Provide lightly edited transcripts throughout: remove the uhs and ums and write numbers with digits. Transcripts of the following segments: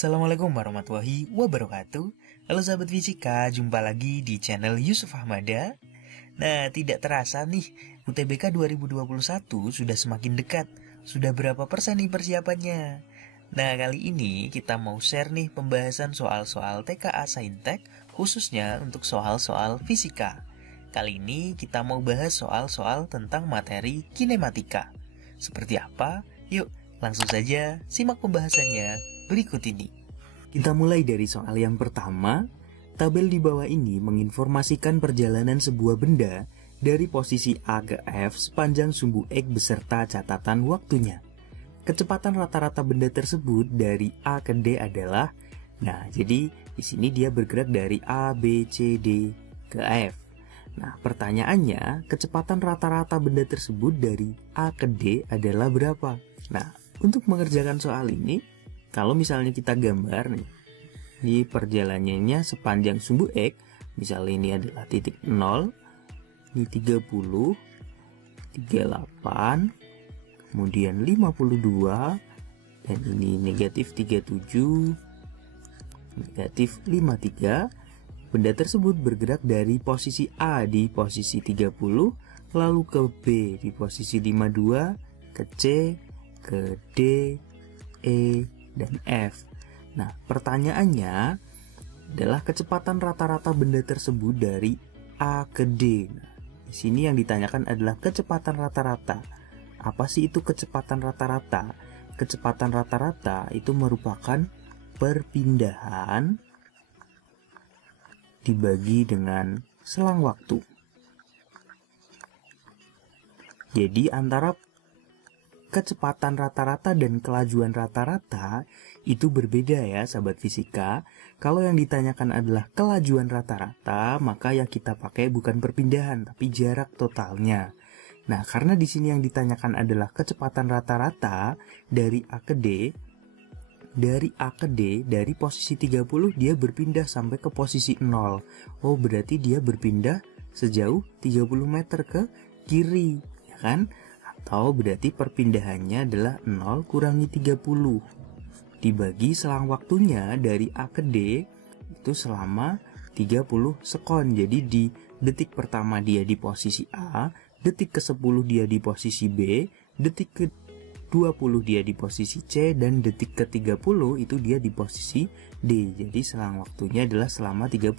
Assalamualaikum warahmatullahi wabarakatuh. Halo sahabat fisika, jumpa lagi di channel Yusuf Ahmada. Nah, tidak terasa nih, UTBK 2021 sudah semakin dekat. Sudah berapa persen nih persiapannya? Nah, kali ini kita mau share nih pembahasan soal-soal TKA Saintek, khususnya untuk soal-soal fisika. Kali ini kita mau bahas soal-soal tentang materi kinematika. Seperti apa? Yuk, langsung saja simak pembahasannya berikut ini. Kita mulai dari soal yang pertama. Tabel di bawah ini menginformasikan perjalanan sebuah benda dari posisi A ke F sepanjang sumbu X beserta catatan waktunya. Kecepatan rata-rata benda tersebut dari A ke D adalah, nah jadi di sini dia bergerak dari A, B, C, D ke F. Nah, pertanyaannya, kecepatan rata-rata benda tersebut dari A ke D adalah berapa? Nah, untuk mengerjakan soal ini, kalau misalnya kita gambar nih, di perjalanannya sepanjang sumbu X, misalnya ini adalah titik 0, ini 30, 38, kemudian 52, dan ini negatif 37, negatif 53, benda tersebut bergerak dari posisi A di posisi 30, lalu ke B di posisi 52, ke C, ke D, E, dan F. Nah, pertanyaannya adalah kecepatan rata-rata benda tersebut dari A ke D. Nah, di sini yang ditanyakan adalah kecepatan rata-rata. Apa sih itu kecepatan rata-rata? Kecepatan rata-rata itu merupakan perpindahan dibagi dengan selang waktu. Jadi antara kecepatan rata-rata dan kelajuan rata-rata itu berbeda ya sahabat fisika. Kalau yang ditanyakan adalah kelajuan rata-rata, maka yang kita pakai bukan perpindahan tapi jarak totalnya. Nah, karena di sini yang ditanyakan adalah kecepatan rata-rata dari A ke D, dari posisi 30 dia berpindah sampai ke posisi 0. Oh, berarti dia berpindah sejauh 30 meter ke kiri, ya kan? Atau berarti perpindahannya adalah 0 kurangi 30 dibagi selang waktunya dari A ke D itu selama 30 sekon. Jadi di detik pertama dia di posisi A, detik ke 10 dia di posisi B, detik ke 20 dia di posisi C, dan detik ke 30 itu dia di posisi D. Jadi selang waktunya adalah selama 30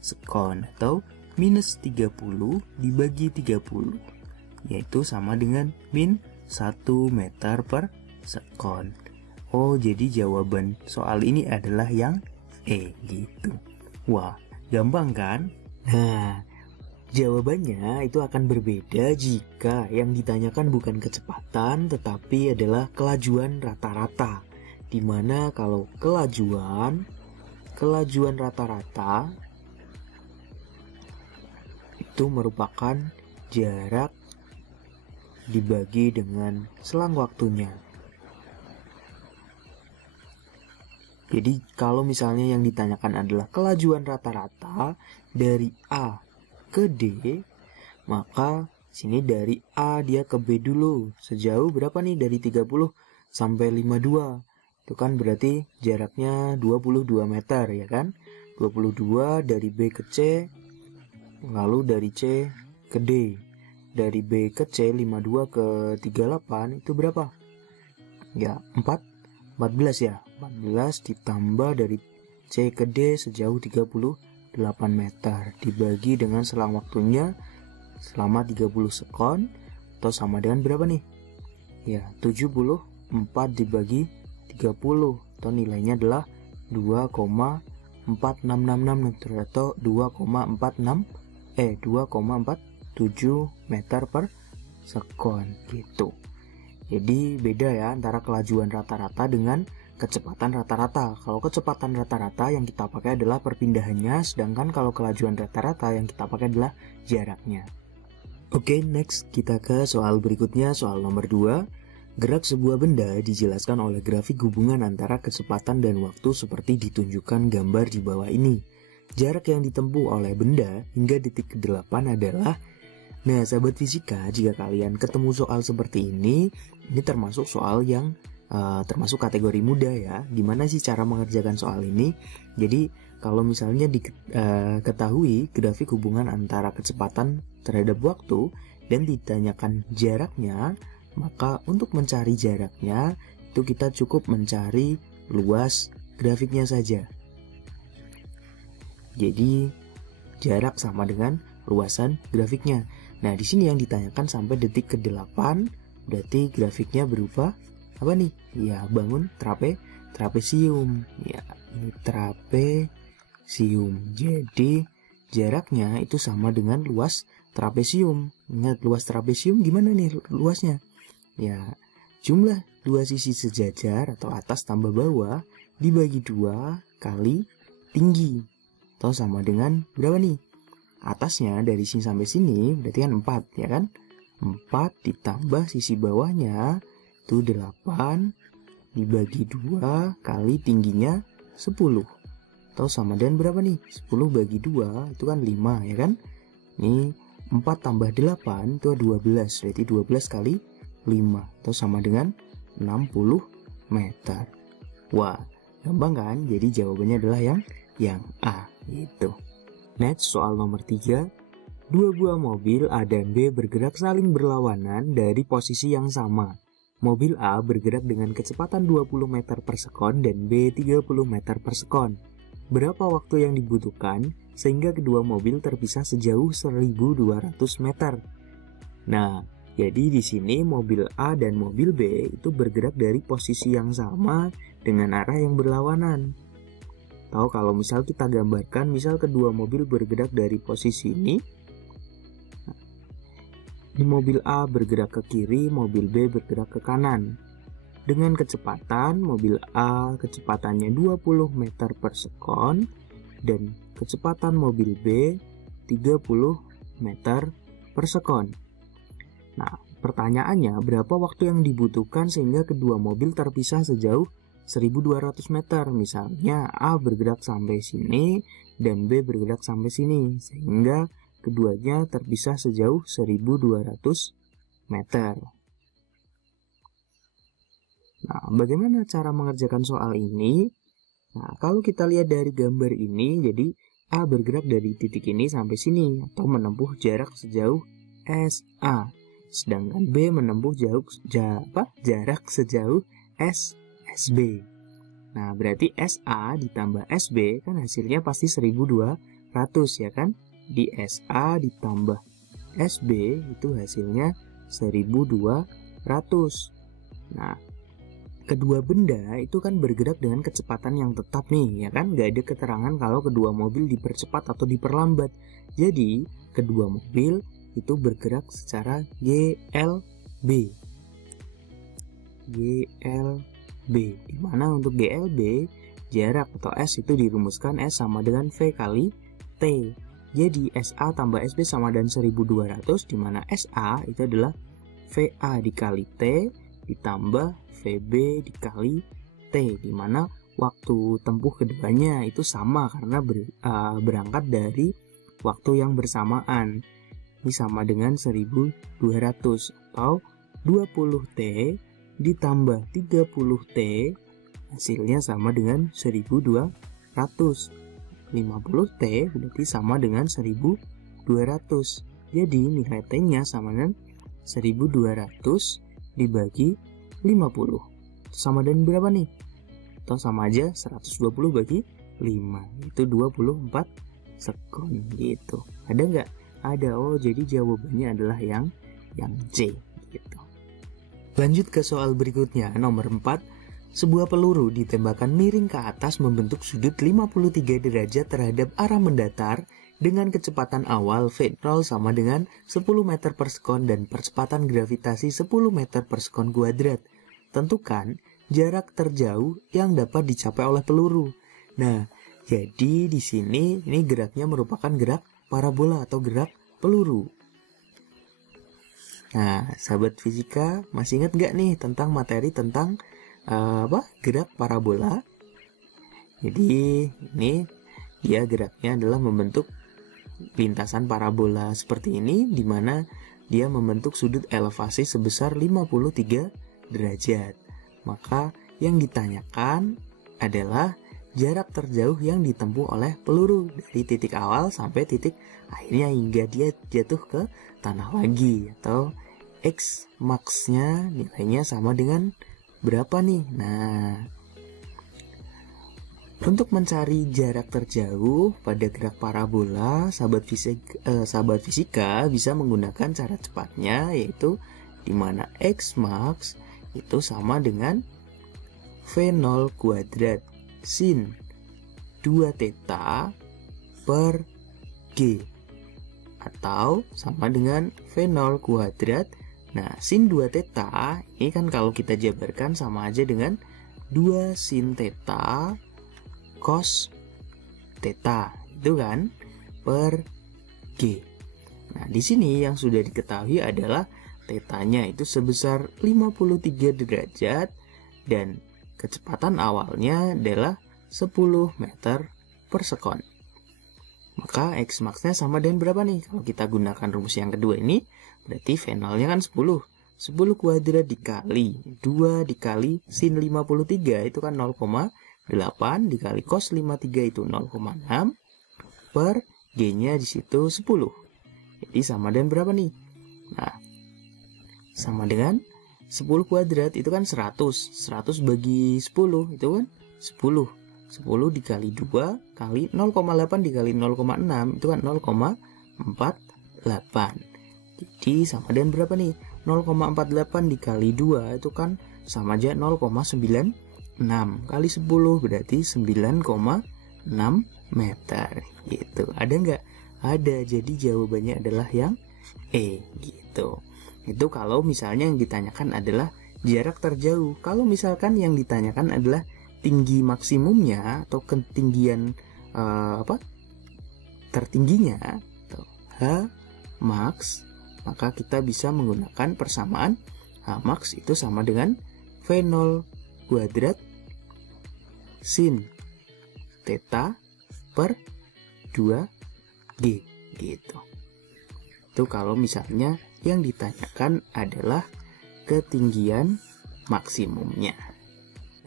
sekon atau minus 30 dibagi 30, yaitu sama dengan min 1 meter per sekon. Oh, jadi jawaban soal ini adalah yang E gitu. Wah, gampang kan? Nah, jawabannya itu akan berbeda jika yang ditanyakan bukan kecepatan tetapi adalah kelajuan rata-rata. Dimana kalau kelajuan rata-rata itu merupakan jarak dibagi dengan selang waktunya. Jadi kalau misalnya yang ditanyakan adalah kelajuan rata-rata dari A ke D, maka sini dari A dia ke B dulu. Sejauh berapa nih dari 30 sampai 52? Itu kan berarti jaraknya 22 meter ya kan? 22 dari B ke C, lalu dari C ke D. Dari B ke C 52 ke 38 itu berapa? Ya 14 ya. 14 ditambah dari C ke D sejauh 38 meter dibagi dengan selang waktunya selama 30 sekon atau sama dengan berapa nih? Ya 74 dibagi 30 atau nilainya adalah 2,4666 meter atau 2,47 meter per sekon gitu. Jadi beda ya antara kelajuan rata-rata dengan kecepatan rata-rata. Kalau kecepatan rata-rata yang kita pakai adalah perpindahannya, sedangkan kalau kelajuan rata-rata yang kita pakai adalah jaraknya. Oke, next kita ke soal berikutnya, soal nomor 2. Gerak sebuah benda dijelaskan oleh grafik hubungan antara kecepatan dan waktu seperti ditunjukkan gambar di bawah ini. Jarak yang ditempuh oleh benda hingga detik ke-8 adalah. Nah, sahabat fisika, jika kalian ketemu soal seperti ini termasuk soal yang termasuk kategori mudah ya. Gimana sih cara mengerjakan soal ini? Jadi kalau misalnya diketahui grafik hubungan antara kecepatan terhadap waktu dan ditanyakan jaraknya, maka untuk mencari jaraknya itu kita cukup mencari luas grafiknya saja. Jadi jarak sama dengan luasan grafiknya. Nah, di sini yang ditanyakan sampai detik ke-8, berarti grafiknya berupa apa nih? Ya, bangun trapesium. Ya, ini trapesium. Jadi jaraknya itu sama dengan luas trapesium. Ingat, luas trapesium gimana nih luasnya? Ya, jumlah dua sisi sejajar atau atas tambah bawah dibagi 2 kali tinggi. Atau sama dengan berapa nih? Atasnya dari sini sampai sini berarti kan 4 ya kan? 4 ditambah sisi bawahnya itu 8 dibagi 2 kali tingginya 10. Atau sama dengan berapa nih? 10 bagi 2 itu kan 5 ya kan? Ini 4 tambah 8 itu 12. Berarti 12 kali 5 atau sama dengan 60 meter. Wah, gampang kan? Jadi jawabannya adalah yang A gitu. Next, soal nomor 3. Dua buah mobil A dan B bergerak saling berlawanan dari posisi yang sama. Mobil A bergerak dengan kecepatan 20 meter per sekon dan B 30 meter per sekon. Berapa waktu yang dibutuhkan sehingga kedua mobil terpisah sejauh 1200 meter? Nah, jadi di sini mobil A dan mobil B itu bergerak dari posisi yang sama dengan arah yang berlawanan. Tahu kalau misal kita gambarkan, misal kedua mobil bergerak dari posisi ini. Ini mobil A bergerak ke kiri, mobil B bergerak ke kanan. Dengan kecepatan, mobil A kecepatannya 20 meter per sekon dan kecepatan mobil B 30 meter per sekon. Nah, pertanyaannya berapa waktu yang dibutuhkan sehingga kedua mobil terpisah sejauh 1200 meter. Misalnya A bergerak sampai sini dan B bergerak sampai sini, sehingga keduanya terpisah sejauh 1200 meter. Nah, bagaimana cara mengerjakan soal ini? Nah, kalau kita lihat dari gambar ini, jadi A bergerak dari titik ini sampai sini atau menempuh jarak sejauh SA. Sedangkan B menempuh jarak sejauh SB. Nah, berarti SA ditambah SB kan hasilnya pasti 1200 ya kan? Di SA ditambah SB itu hasilnya 1200. Nah, kedua benda itu kan bergerak dengan kecepatan yang tetap nih ya kan? Gak ada keterangan kalau kedua mobil dipercepat atau diperlambat. Jadi, kedua mobil itu bergerak secara GLB. Di mana untuk GLB jarak atau S itu dirumuskan S sama dengan V kali T. Jadi SA tambah SB sama dengan 1200, di mana SA itu adalah VA dikali T ditambah VB dikali T, di mana waktu tempuh keduanya itu sama karena berangkat dari waktu yang bersamaan. Ini sama dengan 1200 atau 20T ditambah 30T hasilnya sama dengan 1200. 50T berarti sama dengan 1200. Jadi nilai T-nya sama dengan 1200 dibagi 50. Sama dengan berapa nih? Atau sama aja 120 bagi 5. Itu 24 sekon gitu. Ada nggak? Ada. Oh, jadi jawabannya adalah yang C gitu. Lanjut ke soal berikutnya, nomor 4. Sebuah peluru ditembakkan miring ke atas membentuk sudut 53 derajat terhadap arah mendatar dengan kecepatan awal V0 sama dengan 10 meter per sekon dan percepatan gravitasi 10 meter per sekon kuadrat. Tentukan jarak terjauh yang dapat dicapai oleh peluru. Nah, jadi di sini ini geraknya merupakan gerak parabola atau gerak peluru. Nah, sahabat fisika masih ingat gak nih tentang materi tentang gerak parabola? Jadi ini dia geraknya adalah membentuk lintasan parabola seperti ini, di mana dia membentuk sudut elevasi sebesar 53 derajat. maka yang ditanyakan adalah jarak terjauh yang ditempuh oleh peluru dari titik awal sampai titik akhirnya hingga dia jatuh ke tanah lagi, atau X max-nya nilainya sama dengan berapa nih. Nah, untuk mencari jarak terjauh pada gerak parabola, sahabat fisika bisa menggunakan cara cepatnya, yaitu di mana X max itu sama dengan V0 kuadrat sin 2 theta per G, atau sama dengan V0 kuadrat. Nah, sin 2 theta ini kan kalau kita jabarkan sama aja dengan 2 sin theta cos theta, itu kan, per G. Nah, di sini yang sudah diketahui adalah tetanya itu sebesar 53 derajat dan kecepatan awalnya adalah 10 meter per sekon. Maka X max-nya sama dengan berapa nih? Kalau kita gunakan rumus yang kedua ini, berarti V0-nya kan 10. 10 kuadrat dikali 2 dikali sin 53 itu kan 0,8 dikali cos 53 itu 0,6 per G-nya di situ 10. Jadi sama dengan berapa nih? Nah, sama dengan 10 kuadrat itu kan 100. 100 bagi 10 itu kan 10. 10 dikali 2 kali 0,8 dikali 0,6 itu kan 0,48. Jadi sama dengan berapa nih? 0,48 dikali 2 itu kan sama aja 0,96 kali 10 berarti 9,6 meter gitu. Ada nggak? Ada. Jadi jawabannya adalah yang E gitu. Itu kalau misalnya yang ditanyakan adalah jarak terjauh. Kalau misalkan yang ditanyakan adalah tinggi maksimumnya atau ketinggian tertingginya atau H max, maka kita bisa menggunakan persamaan H max itu sama dengan V0 kuadrat sin theta per 2G gitu. Itu kalau misalnya yang ditanyakan adalah ketinggian maksimumnya.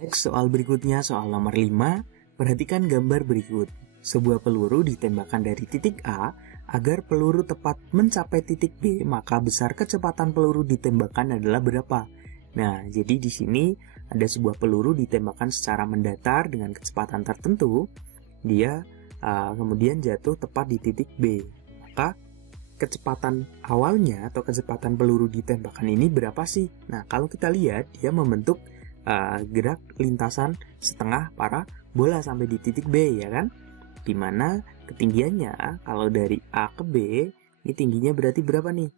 Next, soal berikutnya, soal nomor 5. Perhatikan gambar berikut. Sebuah peluru ditembakkan dari titik A. Agar peluru tepat mencapai titik B, maka besar kecepatan peluru ditembakkan adalah berapa? Nah, jadi di sini ada sebuah peluru ditembakkan secara mendatar dengan kecepatan tertentu. Dia kemudian jatuh tepat di titik B. Maka kecepatan awalnya atau kecepatan peluru ditembakkan ini berapa sih? Nah, kalau kita lihat dia membentuk gerak lintasan setengah parabola sampai di titik B, ya kan? Dimana ketinggiannya kalau dari A ke B ini tingginya berarti berapa nih?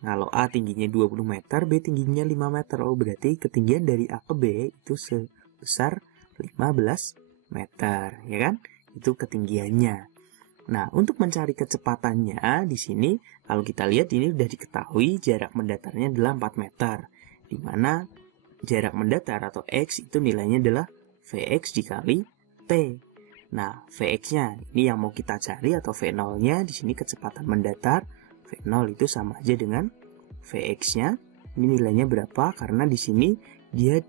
Kalau A tingginya 20 meter, B tingginya 5 meter. Oh, berarti ketinggian dari A ke B itu sebesar 15 meter, ya kan? Itu ketinggiannya. Nah, untuk mencari kecepatannya di sini kalau kita lihat ini sudah diketahui jarak mendatarnya adalah 4 meter. Di mana jarak mendatar atau X itu nilainya adalah Vx dikali T. Nah, Vx-nya ini yang mau kita cari atau V0-nya di sini kecepatan mendatar. V0 itu sama aja dengan Vx-nya. Ini nilainya berapa? Karena di sini dia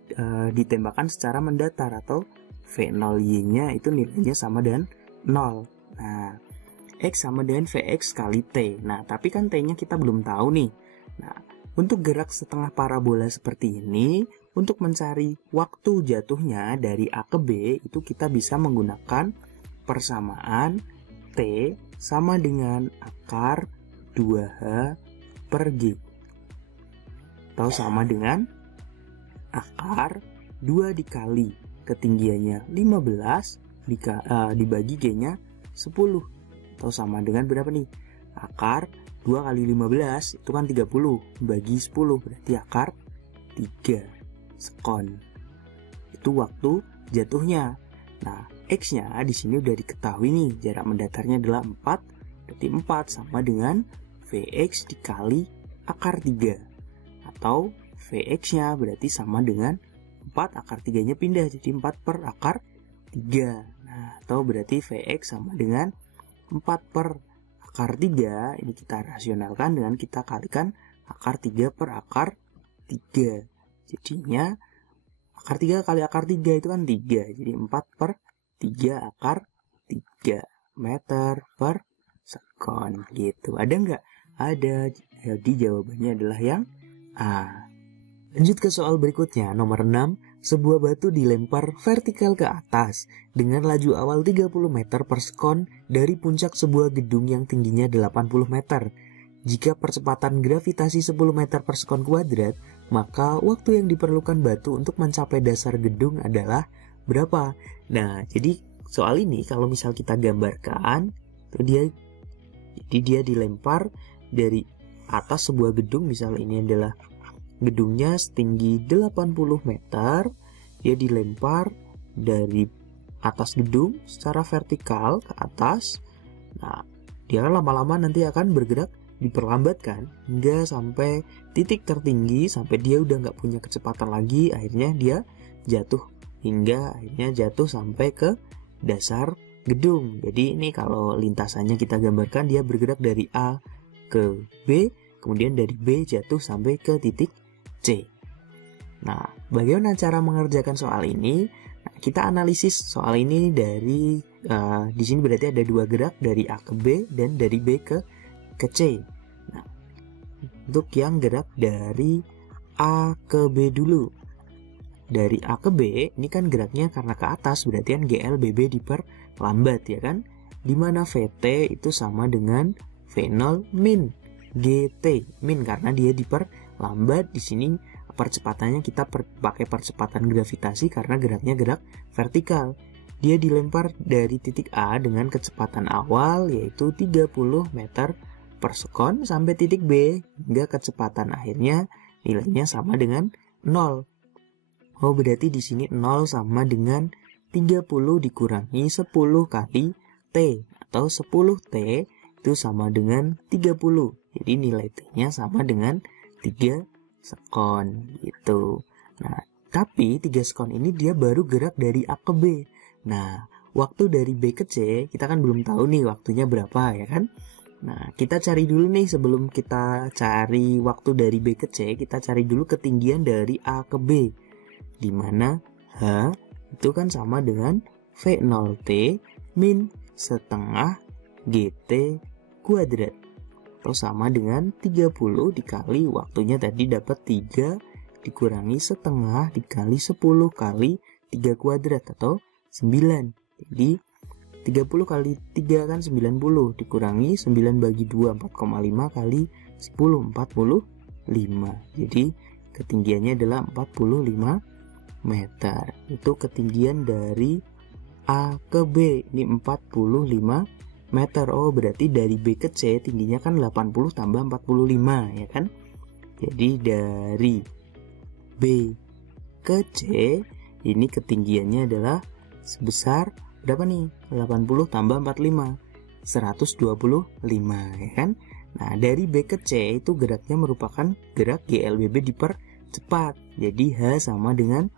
ditembakkan secara mendatar atau V0y-nya itu nilainya sama dengan 0. Nah, X sama dengan Vx kali T. Nah, tapi kan T-nya kita belum tahu nih. Nah, untuk gerak setengah parabola seperti ini, untuk mencari waktu jatuhnya dari A ke B, itu kita bisa menggunakan persamaan T sama dengan akar 2H per G. Atau sama dengan akar 2 dikali ketinggiannya 15 dibagi G-nya 10. Atau sama dengan berapa nih? Akar 2 kali 15 itu kan 30 bagi 10 berarti akar 3 sekon. Itu waktu jatuhnya. Nah, X-nya di sini udah diketahui nih, jarak mendatarnya adalah 4. Berarti 4 sama dengan Vx dikali akar 3. Atau Vx-nya berarti sama dengan 4 akar 3-nya pindah jadi 4 per akar 3. Nah, atau berarti Vx sama dengan 4 per akar 3, ini kita rasionalkan dengan kita kalikan akar 3 per akar 3. Jadinya Akar 3 kali akar 3 itu kan 3. Jadi 4/3 akar 3 meter per sekon gitu. Ada nggak? Ada. Jadi jawabannya adalah yang A. Lanjut ke soal berikutnya, nomor 6. Sebuah batu dilempar vertikal ke atas dengan laju awal 30 meter per sekon dari puncak sebuah gedung yang tingginya 80 meter. Jika percepatan gravitasi 10 meter per sekon kuadrat, maka waktu yang diperlukan batu untuk mencapai dasar gedung adalah berapa? Nah, jadi soal ini kalau misal kita gambarkan, jadi dia dilempar dari atas sebuah gedung, misal ini adalah gedungnya setinggi 80 meter, dia dilempar dari atas gedung secara vertikal ke atas. Nah, dia kan lama-lama nanti akan bergerak diperlambatkan hingga sampai titik tertinggi, sampai dia udah nggak punya kecepatan lagi, akhirnya dia jatuh sampai ke dasar gedung. Jadi ini kalau lintasannya kita gambarkan, dia bergerak dari A ke B, kemudian dari B jatuh sampai ke titik C. Nah, bagaimana cara mengerjakan soal ini? Nah, kita analisis soal ini dari di sini berarti ada dua gerak, dari A ke B dan dari B ke C. Nah, untuk yang gerak dari A ke B dulu. Dari A ke B, ini kan geraknya karena ke atas, berarti kan GLBB diperlambat ya kan? Dimana VT itu sama dengan V0 min GT min, karena dia diperlambat. Di sini percepatannya kita pakai percepatan gravitasi karena geraknya gerak vertikal. Dia dilempar dari titik A dengan kecepatan awal yaitu 30 meter per sekon sampai titik B, hingga kecepatan akhirnya nilainya sama dengan 0. Oh, berarti di sini 0 sama dengan 30 dikurangi 10 kali T, atau 10T itu sama dengan 30. Jadi nilai T-nya sama dengan 3 sekon gitu. Nah, tapi 3 sekon ini dia baru gerak dari A ke B. Nah, waktu dari B ke C kita kan belum tahu nih waktunya berapa ya kan? Nah, kita cari dulu nih, sebelum kita cari waktu dari B ke C, kita cari dulu ketinggian dari A ke B. Dimana H itu kan sama dengan V0T min setengah GT kuadrat. Atau sama dengan 30 dikali waktunya tadi dapat 3 dikurangi setengah dikali 10 kali 3 kuadrat atau 9. Jadi 30 kali 3 kan 90 dikurangi 9 bagi 2 4,5 kali 10 45. Jadi ketinggiannya adalah 45 meter. Itu ketinggian dari A ke B. Ini 45 meter. Oh, berarti dari B ke C tingginya kan 80 tambah 45 ya kan? Jadi dari B ke C ini ketinggiannya adalah sebesar berapa nih? 80 tambah 45 125 ya kan? Nah, dari B ke C itu geraknya merupakan gerak GLBB dipercepat. Jadi H sama dengan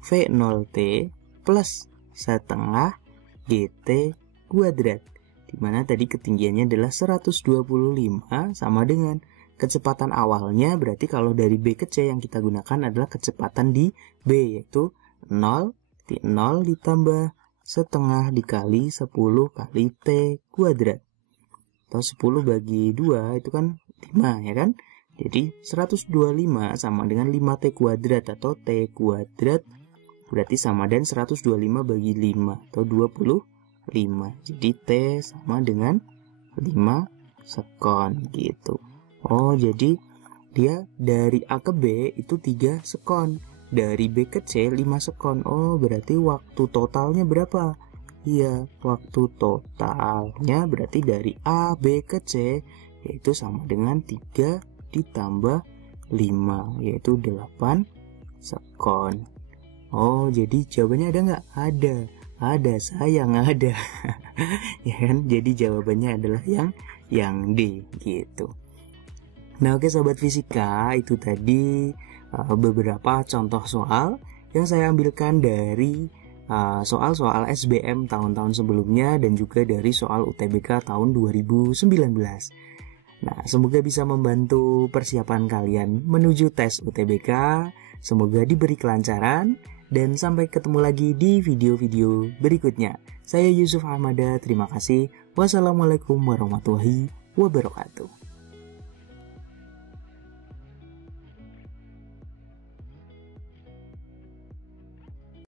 V0T plus setengah GT kuadrat, dimana tadi ketinggiannya adalah 125 sama dengan kecepatan awalnya. Berarti kalau dari B ke C yang kita gunakan adalah kecepatan di B, yaitu 0 ditambah setengah dikali 10 kali T kuadrat, atau 10 bagi 2 itu kan 5 ya kan? Jadi 125 sama dengan 5T kuadrat atau T kuadrat, berarti sama dan 125 bagi 5 atau 25. Jadi T sama dengan 5 sekon gitu. Oh, jadi dia dari A ke B itu 3 sekon, dari B ke C 5 sekon. Oh, berarti waktu totalnya berapa? Iya, waktu totalnya berarti dari A, B ke C yaitu sama dengan 3 ditambah 5 yaitu 8 sekon. Oh, jadi jawabannya ada nggak? Ada, sayang ada. Ya kan? Jadi jawabannya adalah yang D gitu. Nah, oke sobat fisika, itu tadi beberapa contoh soal yang saya ambilkan dari soal-soal SBM tahun-tahun sebelumnya dan juga dari soal UTBK tahun 2019. Nah, semoga bisa membantu persiapan kalian menuju tes UTBK. Semoga diberi kelancaran dan sampai ketemu lagi di video-video berikutnya. Saya Yusuf Ahmada, terima kasih. Wassalamualaikum warahmatullahi wabarakatuh.